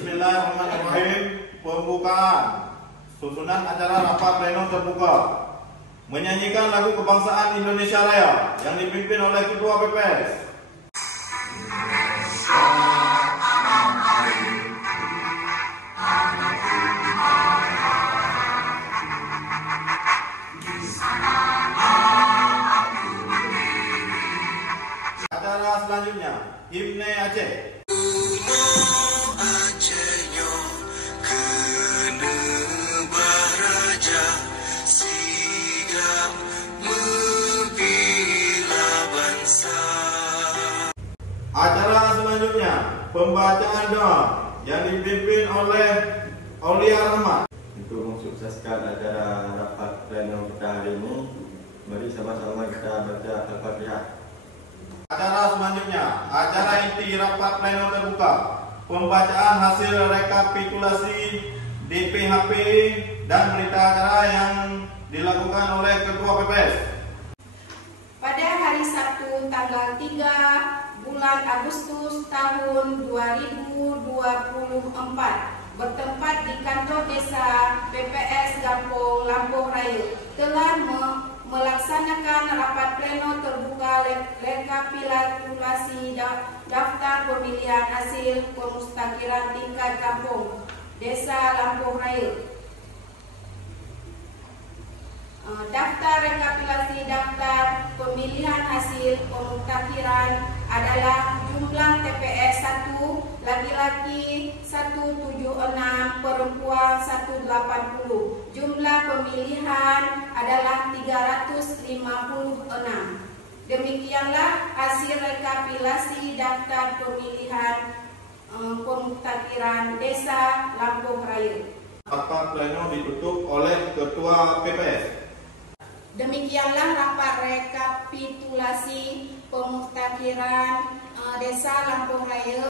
Bismillahirrahmanirrahim. Pembukaan susunan acara rapat pleno terbuka menyanyikan lagu kebangsaan Indonesia Raya yang dipimpin oleh Ketua PPS. Acara selanjutnya Himne Aceh. Acara selanjutnya pembacaan doa yang dipimpin oleh Aulia Rahmat. Untuk mensukseskan acara rapat pleno kita hari ini, mari sama-sama kita baca Al-Fatihah. Acara selanjutnya acara inti rapat pleno terbuka, pembacaan hasil rekapitulasi DPHP dan berita acara yang dilakukan oleh Ketua PPS. Pada hari Sabtu tanggal 3 bulan Agustus tahun 2024 bertempat di kantor desa PPS Gampong Lampung Raya telah melaksanakan rapat pleno terbuka rekapitulasi daftar pemilihan hasil pemustakhiran tingkat kampung desa Lampung Raya. Daftar rekapitulasi daftar pemilihan hasil pemustakhiran adalah jumlah TPS 1 laki-laki 176, perempuan 180. Jumlah pemilihan adalah 356. Demikianlah hasil rekapitulasi daftar pemilihan pemustakhiran desa Lampung Raya. Rapat pleno ditutup oleh Ketua PPS. Demikianlah rapat rekapitulasi pemustakhiran desa Lampung Raya.